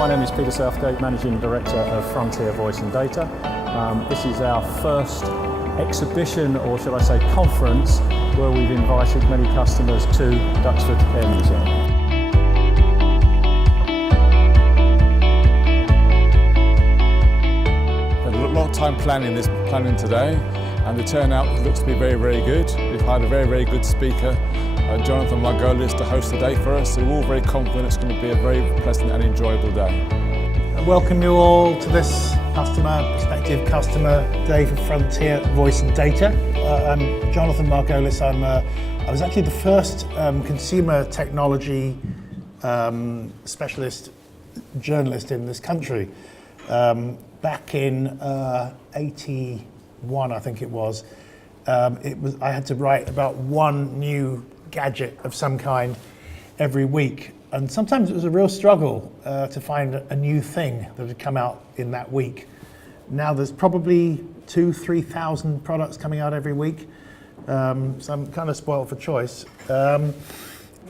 My name is Peter Southgate, Managing Director of Frontier Voice and Data. This is our first exhibition, or should I say conference, where we've invited many customers to Duxford Air Museum. A lot of time planning today, and the turnout looks to be very, very good. We've hired a very, very good speaker, Jonathan Margolis, to host the day for us. So we're all very confident it's going to be a very pleasant and enjoyable day. I welcome you all to this prospective customer day for Frontier Voice and Data. I'm Jonathan Margolis. I was actually the first consumer technology specialist journalist in this country. Back in 81, I think it was. I had to write about one new gadget of some kind every week, and sometimes it was a real struggle to find a new thing that had come out in that week. Now there's probably 2,000-3,000 products coming out every week, so I'm kind of spoiled for choice.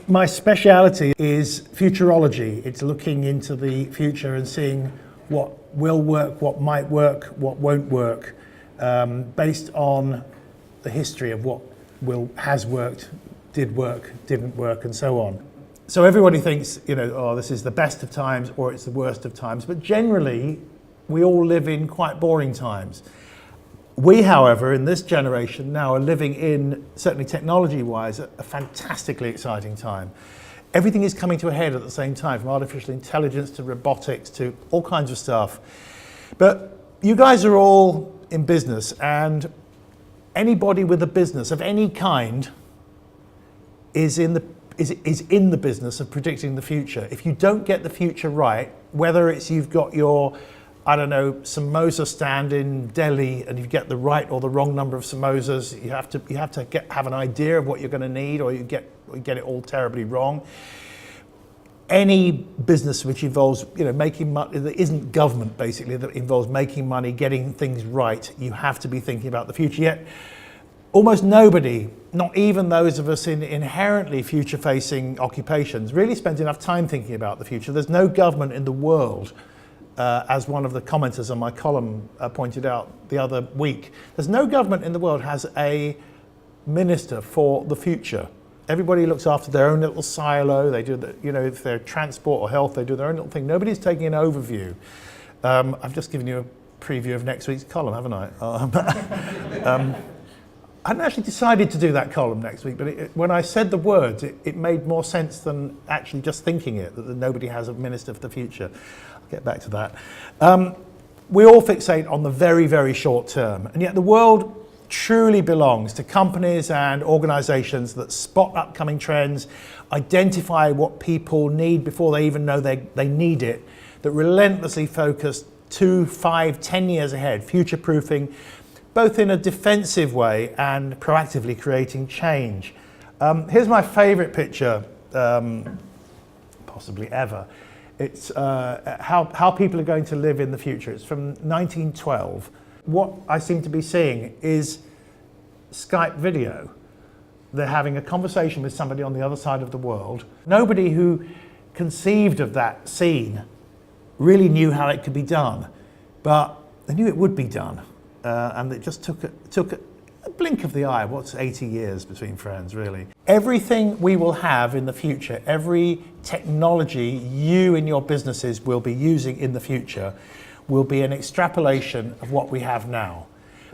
My speciality is futurology. It's looking into the future and seeing what will work, what might work, what won't work, based on the history of what has worked, did work, didn't work, and so on. So everybody thinks, oh, this is the best of times or it's the worst of times, but generally we all live in quite boring times. We, however, in this generation now are living in, certainly technology-wise, a fantastically exciting time. Everything is coming to a head at the same time, from artificial intelligence to robotics to all kinds of stuff. But you guys are all in business, and anybody with a business of any kind is in the business of predicting the future. If you don't get the future right, whether it's you've got your, I don't know, samosa stand in Delhi and you get the right or the wrong number of samosas, you have to have an idea of what you're going to need, or you get it all terribly wrong. Any business which involves, making money, that isn't government basically, that involves making money, getting things right, you have to be thinking about the future. Yet almost nobody, not even those of us in inherently future-facing occupations, really spends enough time thinking about the future. There's no government in the world, as one of the commenters on my column pointed out the other week, there's no government in the world has a minister for the future. Everybody looks after their own little silo. They do, if they're transport or health, they do their own little thing. Nobody's taking an overview. I've just given you a preview of next week's column, haven't I? I hadn't actually decided to do that column next week, but when I said the words, it made more sense than actually just thinking it, that nobody has a minister for the future. I'll get back to that. We all fixate on the very, very short term, and yet the world truly belongs to companies and organizations that spot upcoming trends, identify what people need before they even know they need it, that relentlessly focus 2, 5, 10 years ahead, future-proofing, both in a defensive way and proactively creating change. Here's my favorite picture, possibly ever. It's how people are going to live in the future. It's from 1912. What I seem to be seeing is Skype video. They're having a conversation with somebody on the other side of the world. Nobody who conceived of that scene really knew how it could be done, but they knew it would be done. And it just took a blink of the eye. What's 80 years between friends, really? Everything we will have in the future, every technology you in your businesses will be using in the future, will be an extrapolation of what we have now.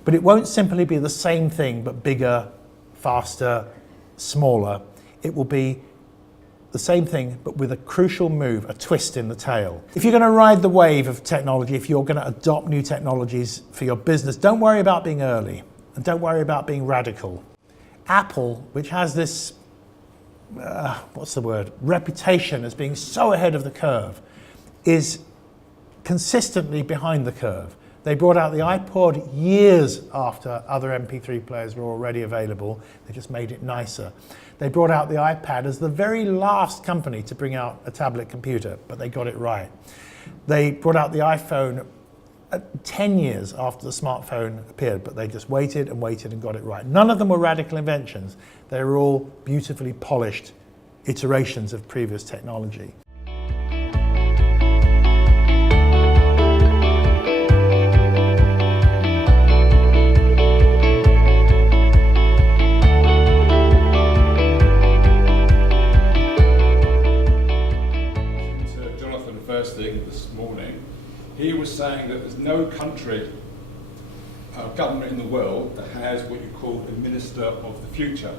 But it won't simply be the same thing, but bigger, faster, smaller. It will be the same thing, but with a crucial move, a twist in the tail. If you're going to ride the wave of technology, if you're going to adopt new technologies for your business, don't worry about being early, and don't worry about being radical. Apple, which has this, reputation as being so ahead of the curve, is consistently behind the curve. They brought out the iPod years after other MP3 players were already available. They just made it nicer. They brought out the iPad as the very last company to bring out a tablet computer, but they got it right. They brought out the iPhone 10 years after the smartphone appeared, but they just waited and waited and got it right. None of them were radical inventions. They were all beautifully polished iterations of previous technology. country, government in the world that has what you call the Minister of the Future.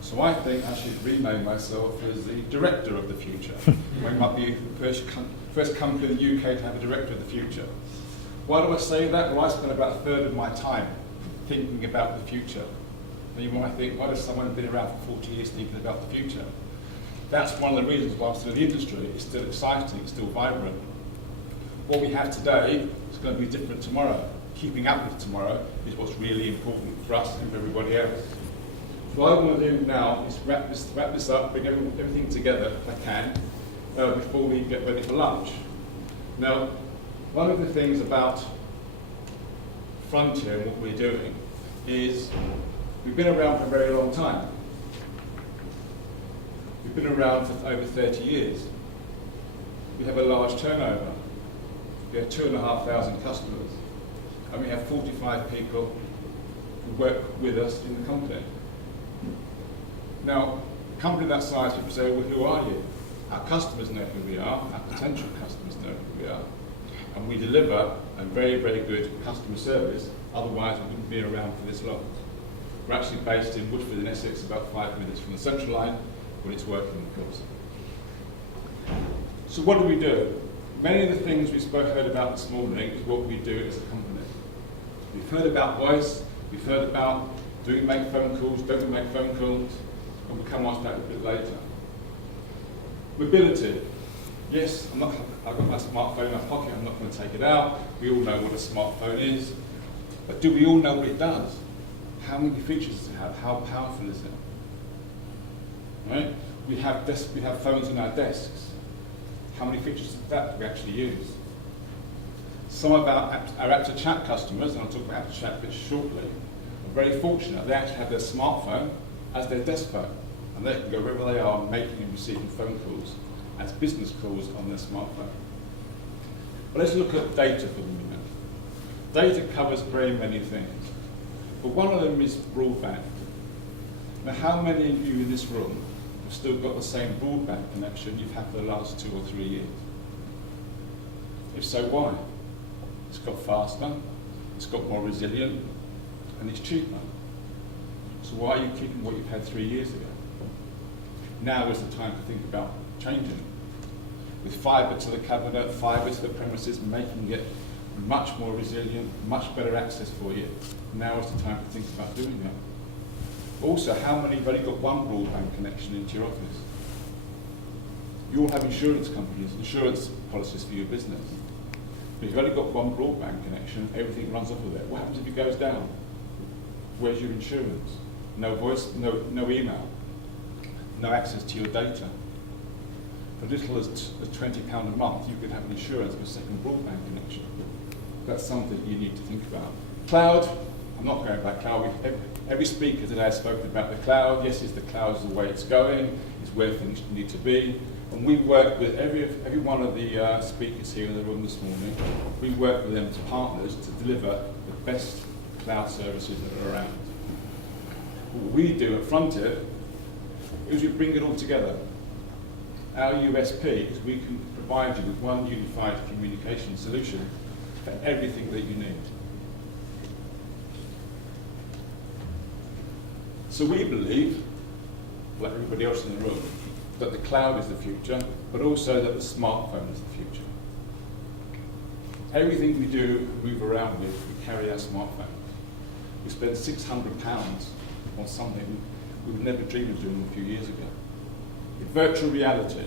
So I think I should rename myself as the Director of the Future. We might be the first company in the UK to have a Director of the Future. Why do I say that? Well, I spend about a third of my time thinking about the future. And you might think, why does someone been around for 40 years thinking about the future? That's one of the reasons why I'm still in the industry. It's still exciting, it's still vibrant. What we have today is going to be different tomorrow. Keeping up with tomorrow is what's really important for us and for everybody else. What I want to do now is wrap this up, bring everything together if I can, before we get ready for lunch. Now, one of the things about Frontier and what we're doing is we've been around for a very long time. We've been around for over 30 years. We have a large turnover. We have 2,500 customers. And we have 45 people who work with us in the company. Now, a company that size, people say, well, who are you? Our customers know who we are, our potential customers know who we are. And we deliver a very, very good customer service, otherwise we wouldn't be around for this long. We're actually based in Woodford in Essex, about 5 minutes from the Central Line, when it's working, of course. So what do we do? Many of the things we heard about this morning is what we do as a company. We've heard about voice, we've heard about do we make phone calls, don't we make phone calls, and we'll come on to that a bit later. Mobility. Yes, I've got my smartphone in my pocket, I'm not going to take it out. We all know what a smartphone is. But do we all know what it does? How many features does it have? How powerful is it? Right? We have phones on our desks. How many features of that do we actually use? Some of our app-to-chat customers, and I'll talk about app-to-chat a bit shortly, are very fortunate. They actually have their smartphone as their desk phone, and they can go wherever they are making and receiving phone calls as business calls on their smartphone. But let's look at data for a minute. Data covers very many things, but one of them is broadband. Now, how many of you in this room have still got the same broadband connection you've had for the last 2 or 3 years? If so, why? It's got faster, it's got more resilient, and it's cheaper. So why are you keeping what you've had 3 years ago? Now is the time to think about changing. With fibre to the cabinet, fibre to the premises, making it much more resilient, much better access for you. Now is the time to think about doing that. Also, how many have only got one broadband connection into your office? You all have insurance companies, insurance policies for your business. But if you've only got one broadband connection, everything runs off of it. What happens if it goes down? Where's your insurance? No voice, no email, no access to your data. For as little as £20 a month, you could have an insurance for a second broadband connection. That's something you need to think about. Cloud, I'm not going about cloud. Every speaker today has spoken about the cloud. Yes, the cloud is the way it's going. It's where things need to be. And we work with every one of the speakers here in the room this morning. We work with them as partners to deliver the best cloud services that are around. What we do at Frontier is we bring it all together. Our USP is we can provide you with one unified communication solution for everything that you need. So we believe, like everybody else in the room, that the cloud is the future, but also that the smartphone is the future. Everything we do, move around with, we carry our smartphones. We spend £600 on something we would never dream of doing a few years ago. Virtual reality.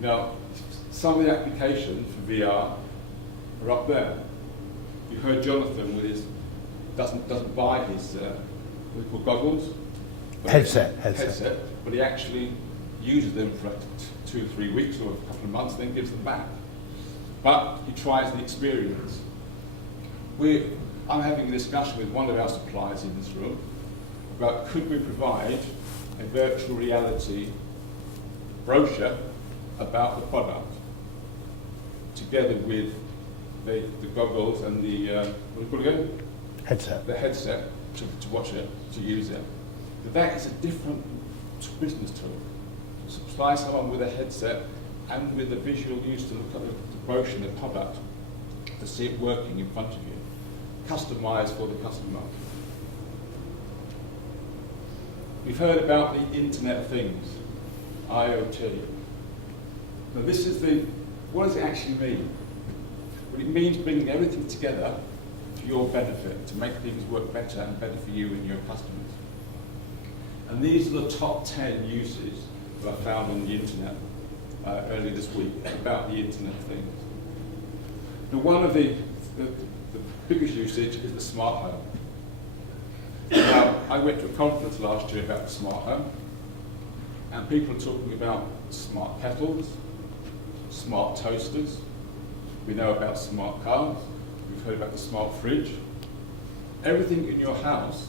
Now, some of the applications for VR are up there. You heard Jonathan with his doesn't buy his goggles. Headset, but he actually uses them for 2 or 3 weeks or a couple of months, then gives them back. But he tries the experience. I'm having a discussion with one of our suppliers in this room about could we provide a virtual reality brochure about the product, together with the goggles and the what do you call it again? Headset. The headset to watch it, to use it. But that is a different business tool. To supply someone with a headset and with the visual use to look at the brochure and the product, to see it working in front of you, customised for the customer. We've heard about the Internet of Things, IoT. Now this is what does it actually mean? Well, it means bringing everything together for your benefit, to make things work better and better for you and your customers. And these are the top 10 uses that I found on the internet earlier this week about the Internet of Things. Now one of the biggest usage is the smart home. Now, I went to a conference last year about the smart home, and people are talking about smart kettles, smart toasters. We know about smart cars. We've heard about the smart fridge. Everything in your house,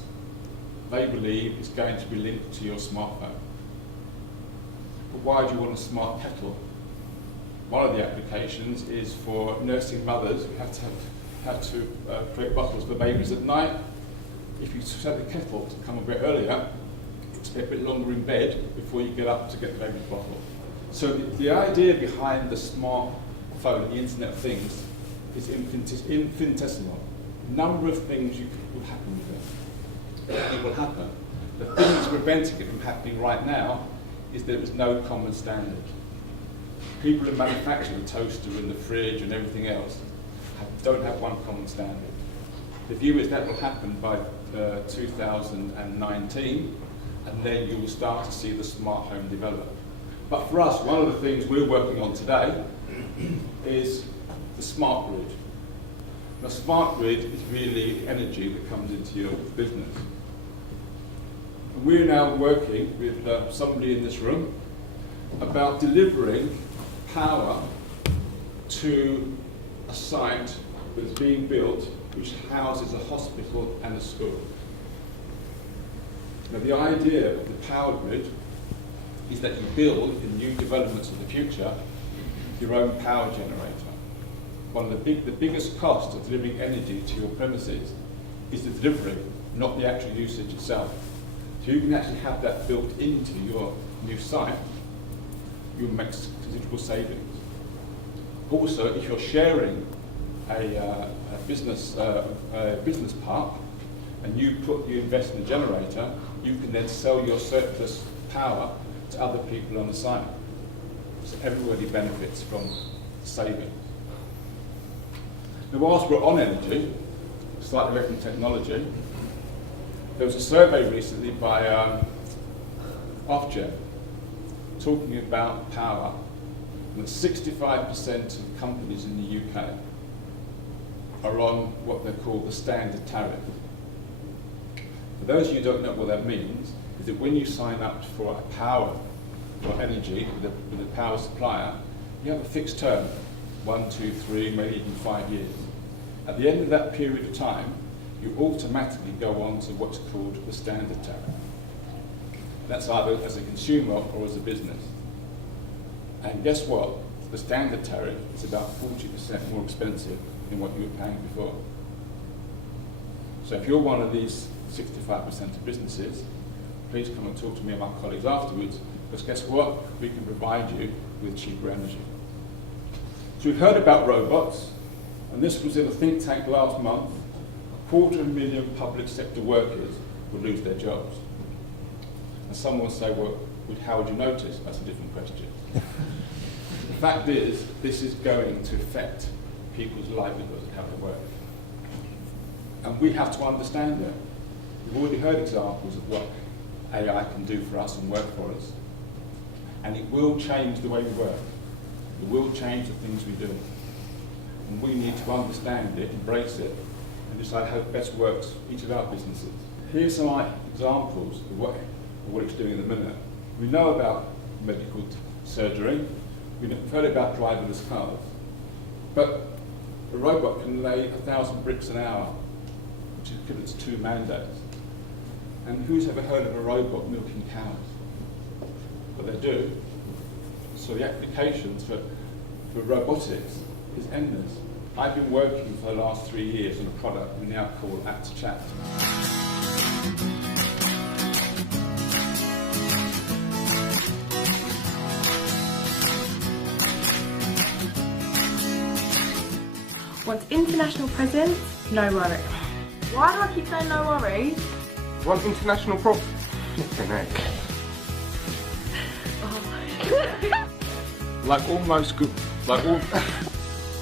they believe, is going to be linked to your smartphone. But why do you want a smart kettle? One of the applications is for nursing mothers who have to create bottles for babies at night. If you set the kettle to come a bit earlier, it's a bit longer in bed before you get up to get the baby's bottle. So the idea behind the smartphone, the Internet of Things, is infinitesimal. The number of things will happen with it. It will happen. The thing that's preventing it from happening right now is there is no common standard. People who manufacture the toaster and the fridge and everything else don't have one common standard. The view is that will happen by 2019, and then you will start to see the smart home develop. But for us, one of the things we're working on today is the smart grid. The smart grid is really the energy that comes into your business. And we're now working with somebody in this room about delivering power to a site that is being built which houses a hospital and a school. Now the idea of the power grid is that you build in new developments of the future your own power generator. One of the biggest costs of delivering energy to your premises is the delivery, not the actual usage itself. So you can actually have that built into your new site, you'll make considerable savings. Also, if you're sharing a business park and you invest in a generator, you can then sell your surplus power to other people on the site. So everybody benefits from savings. Now, whilst we're on energy, slightly away from technology, there was a survey recently by Ofgem talking about power, and that 65% of companies in the UK are on what they call the standard tariff. For those of you who don't know what that means, is that when you sign up for energy with a power supplier, you have a fixed term, 1, 2, 3, maybe even 5 years. At the end of that period of time, you automatically go on to what's called the standard tariff. That's either as a consumer or as a business. And guess what? The standard tariff is about 40% more expensive than what you were paying before. So if you're one of these 65% of businesses, please come and talk to me and my colleagues afterwards, because guess what? We can provide you with cheaper energy. So we've heard about robots, and this was in a think tank last month. 250,000 public sector workers would lose their jobs. And someone will say, well, how would you notice? That's a different question. The fact is, this is going to affect people's livelihoods and how they work. And we have to understand that. We've already heard examples of what AI can do for us and work for us. And it will change the way we work. It will change the things we do. And we need to understand it, embrace it, and decide how it best works for each of our businesses. Here's some examples of what it's doing in the minute. We know about medical surgery. We've heard about driverless cars. But a robot can lay 1,000 bricks an hour, which is equivalent to 2 man-days. And who's ever heard of a robot milking cows? But they do. So the applications for robotics is endless. I've been working for the last 3 years on a product we now call App2Chat. Want international presents? No worries. Why do I keep saying no worries? Want international flipping heck. Like almost good. Like all.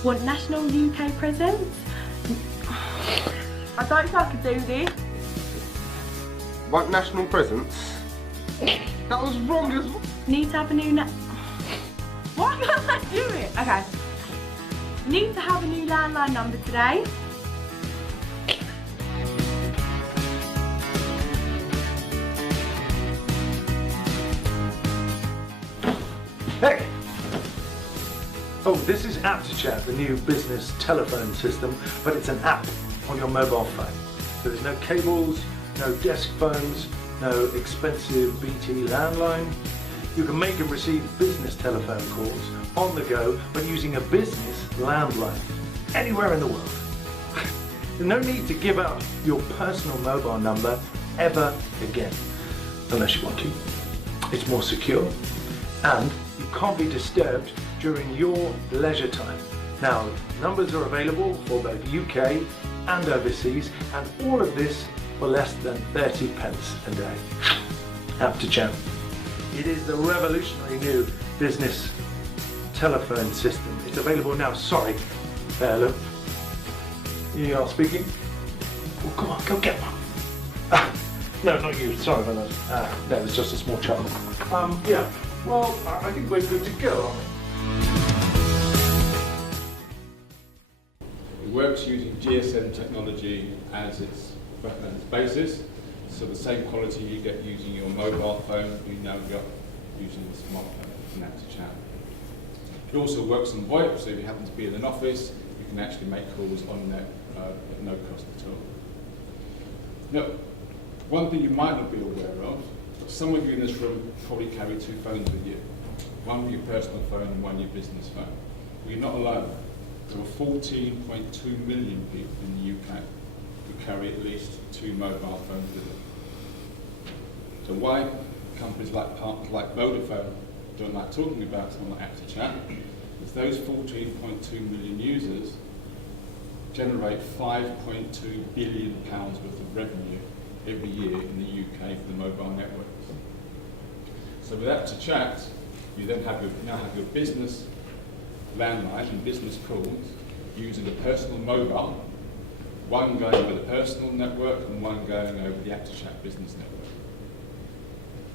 Want national UK presents? I don't think I could do this. Want national presents? That was wrong as well. Need to have a new Why can't I do it? Okay. Need to have a new landline number today. Hey! Oh, this is AptChat, the new business telephone system, but it's an app on your mobile phone. So there's no cables, no desk phones, no expensive BT landline. You can make and receive business telephone calls on the go, but using a business landline anywhere in the world. There's no need to give out your personal mobile number ever again, unless you want to. It's more secure, and you can't be disturbed during your leisure time. Now, numbers are available for both UK and overseas, and all of this for less than 30 pence a day. AptChat. It is the revolutionary new business telephone system. It's available now. Sorry. There, look. You are speaking? Oh, come on, go get one. No, not you. Sorry about that. No, it's just a small child. Yeah. Well, I think we're good to go, aren't we? It works using GSM technology as its basis, so the same quality you get using your mobile phone, you now get using the smartphone in AptChat. It also works on VoIP, so if you happen to be in an office, you can actually make calls on net at no cost at all. Now, one thing you might not be aware of, some of you in this room probably carry two phones with you. One your personal phone and one your business phone. Well, you're not alone. There are 14.2 million people in the UK who carry at least two mobile phones with them. So why companies like partners like Vodafone don't like talking about someone like AptChat is those 14.2 million users generate £5.2 billion worth of revenue every year in the UK for the mobile networks. So with AptChat, you then now have your business landline and business calls using a personal mobile, one going over the personal network and one going over the AptChat business network.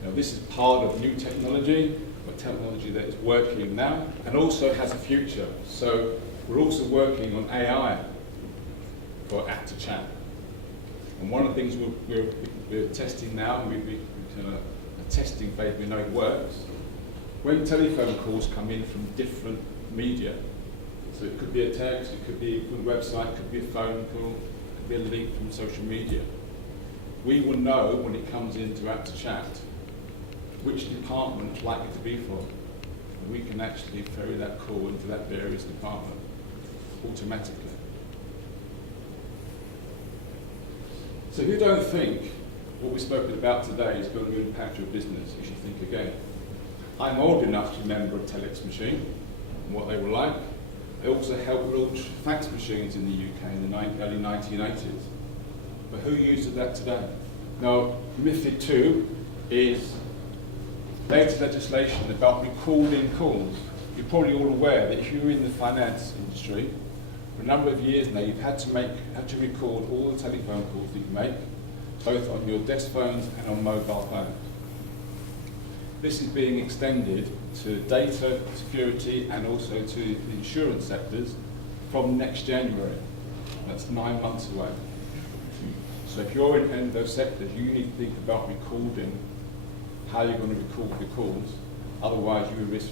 Now this is part of new technology, or technology that is working now and also has a future. So we're also working on AI for AptChat. And one of the things we're testing now, and we've a testing phase, we know it works. When telephone calls come in from different media, so it could be a text, it could be from a website, it could be a phone call, it could be a link from social media. We will know when it comes into AptChat which department it's likely to be for. And we can actually ferry that call into that various department automatically. So if you don't think what we've spoken about today is going to impact your business, you should think again. I'm old enough to remember a telex machine and what they were like. I also helped launch fax machines in the UK in the early 1980s. But who uses that today? Now, MiFID II is latest legislation about recording calls. You're probably all aware that if you're in the finance industry, for a number of years now, you've had to record all the telephone calls that you make, both on your desk phones and on mobile phones. This is being extended to data security and also to the insurance sectors from next January. That's 9 months away. So if you're in any of those sectors, you need to think about recording how you're going to record your calls, otherwise you risk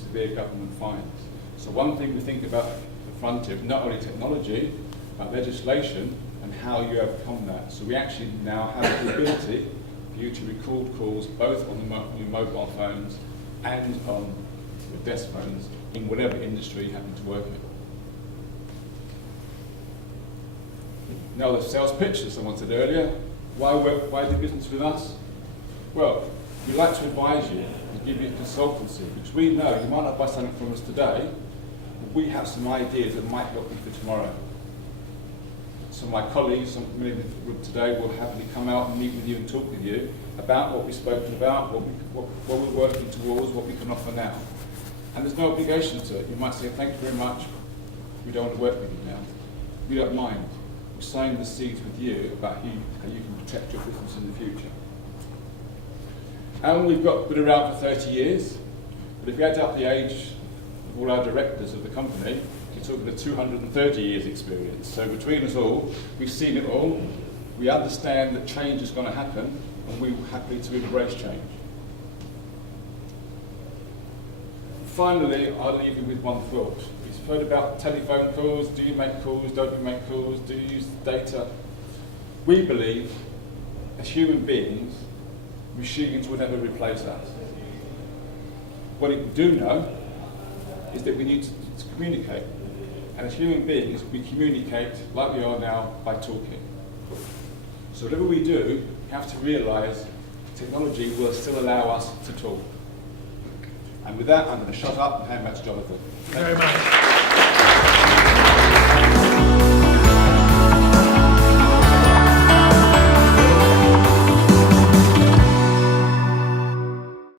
severe government fines. So one thing to think about at the frontier, not only technology, but legislation and how you overcome that. So we actually now have the ability for you to record calls both on your mobile phones and on your desk phones in whatever industry you happen to work in. Now the sales pitch, as someone said earlier, why do business with us? Well, we'd like to advise you and give you a consultancy, because we know you might not buy something from us today, but we have some ideas that might help you for tomorrow. some of my colleagues, some many of the group today, will happily come out and meet with you and talk with you about what we've spoken about, what we're working towards, what we can offer now. And there's no obligation to it. You might say, thank you very much, we don't want to work with you now. We don't mind. We're sowing the seeds with you about how you can protect your business in the future. And we've been around for 30 years, but if you add up the age of all our directors of the company, you're talking about 230 years experience. So between us all, we've seen it all. We understand that change is going to happen, and we're happy to embrace change. Finally, I'll leave you with one thought. You've heard about telephone calls. Do you make calls? Don't you make calls? Do you use data? We believe, as human beings, machines will never replace us. What we do know is that we need to communicate. And as human beings, we communicate like we are now by talking. So whatever we do, we have to realise technology will still allow us to talk. And with that, I'm going to shut up and hand back to Jonathan. Thank you very much.